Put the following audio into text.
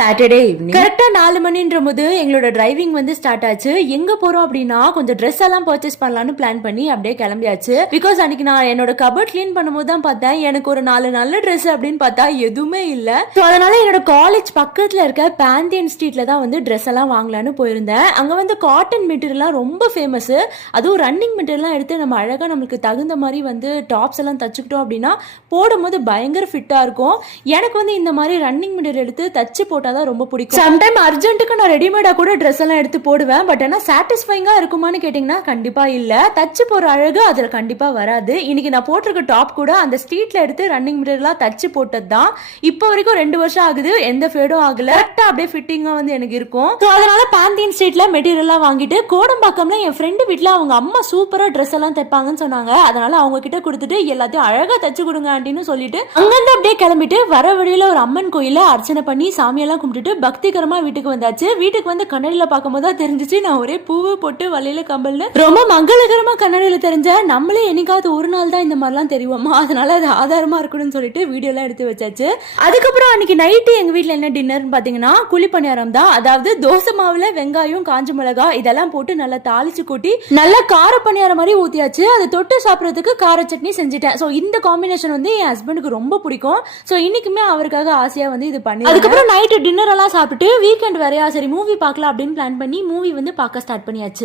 Saturday evening கரெக்டா 4 மணின்ற போது எங்களோட டிரைவிங் வந்து ஸ்டார்ட் ஆச்சு. எங்க போறோம் அப்படின்னா கொஞ்சம் ட்ரெஸ் எல்லாம் பர்ச்சேஸ் பண்ணலாம்னு பிளான் பண்ணி அப்படியே கிளம்பியாச்சு. பிகாஸ் அன்னைக்கு நான் என்னோட கபர்ட் கிளீன் பண்ணும்போது தான் பார்த்தேன் எனக்கு ஒரு 4 நல்ல ட்ரெஸ் அப்படின்னு பார்த்தா எதுவுமே இல்ல. ஸோ அதனால என்னோட காலேஜ் பக்கத்துல இருக்க பாந்தியன் ஸ்ட்ரீட்ல தான் வந்து ட்ரெஸ் எல்லாம் வாங்கலான்னு போயிருந்தேன். அங்க வந்து காட்டன் மெட்டீரியல்லாம் ரொம்ப ஃபேமஸ். அதுவும் ரன்னிங் மெட்டீரியல்லாம் எடுத்து நம்ம அழகா நம்மளுக்கு தகுந்த மாதிரி வந்து டாப்ஸ் எல்லாம் தச்சுக்கிட்டோம் அப்படின்னா போடும்போது பயங்கர ஃபிட்டா இருக்கும். எனக்கு வந்து இந்த மாதிரி ரன்னிங் மெட்டீரியல் எடுத்து தச்சு போட்டாதான் ரொம்ப பிடிக்கும். சம்டைம் அர்ஜென்ட்டுக்கு நான் ரெடிமேடா கூட ட்ரெஸ் எல்லாம் எடுத்து போடுவேன். பட் ஆனா சாட்டிஸ்ஃபைங்கா இருக்குமான்னு கேட்டீங்கன்னா கண்டிப்பா இல்ல. தச்சு போற அழகு அதுல கண்டிப்பா வராது. இன்னைக்கு நான் போட்டிருக்க டாப் கூட அந்த ஸ்ட்ரீட்ல எடுத்து ரன்னிங் மெட்டீரியலா தச்சு போட்டது தான். இப்போ வரைக்கும் 2 வருஷம் ஆகுது, எந்த ஃபேடும் ஆகல. கரெக்டா அப்படியே ஃபிட்டிங்கா வந்து எனக்கு இருக்கும். ஸோ அதனால பாந்தியன் ஸ்ட்ரீட்ல மெட்டீரியல்லாம் வாங்கிட்டு கோடம்பாக்கம்ல என் ஃப்ரெண்டு வீட்டுல அவங்க அம்மா சூப்பரா ட்ரெஸ் எல்லாம் தைப்பாங்கன்னு சொன்னாங்க. அதனால அவங்க கிட்ட கொடுத்துட்டு எல்லாத்தையும் அழகா தச்சு கொடுங்க ஆண்டின்னு சொல்லிட்டு அங்கிருந்து அப்படியே கிளம்பிட்டு வர வழியில ஒரு அம்மன் கோயில அர்ச்சனை பண்ணி சாமியெல்லாம் கும்பிட்டுட்டு பக்திகரமா வீட்டுக்கு வந்தாச்சு. வீட்டுக்கு வந்து கண்ணாடியில பார்க்கும்போது தான் தெரிஞ்சிச்சு நான் ஒரே பூவு போட்டு வலையில கம்பல்னு ரொம்ப மங்களகரமா கண்ணாடியில தெரிஞ்ச நம்மளே என்னைக்காவது ஒரு நாள் தான் இந்த மாதிரிலாம் தெரியுமா, அதனால அது ஆதாரமா இருக்கணும்னு சொல்லிட்டு வீடியோ எல்லாம் எடுத்து வச்சாச்சு. அதுக்கப்புறம் அன்னைக்கு நைட்டு எங்க வீட்டுல என்ன டின்னர்னு பாத்தீங்கன்னா குழிப்பணியாரம் தான். அதாவது தோசை மாவுல வெங்காயம் காஞ்ச மிளகா இதெல்லாம் போட்டு நல்லா தாளிச்சு கூட்டி நல்லா கார பணியாரம் மாதிரி ஊத்தியாச்சு. அதை தொட்டு சாப்பிடறதுக்கு கார சட்னி செஞ்சுட்டேன். ஸோ இந்த காம்பினேஷன் வந்து என் ஹஸ்பண்டுக்கு ரொம்ப பிடிக்கும். ஸோ இன்னைக்குமே அவருக்காக ஆசையா வந்து இது பண்ணி அதுக்கப்புறம் நைட்டு டின்னர் எல்லாம் சாப்பிட்டு வீக்கெண்ட் வேறையா சரி மூவி பார்க்கலாம் அப்படின்னு பிளான் பண்ணி மூவி வந்து பார்க்க ஸ்டார்ட் பண்ணியாச்சு.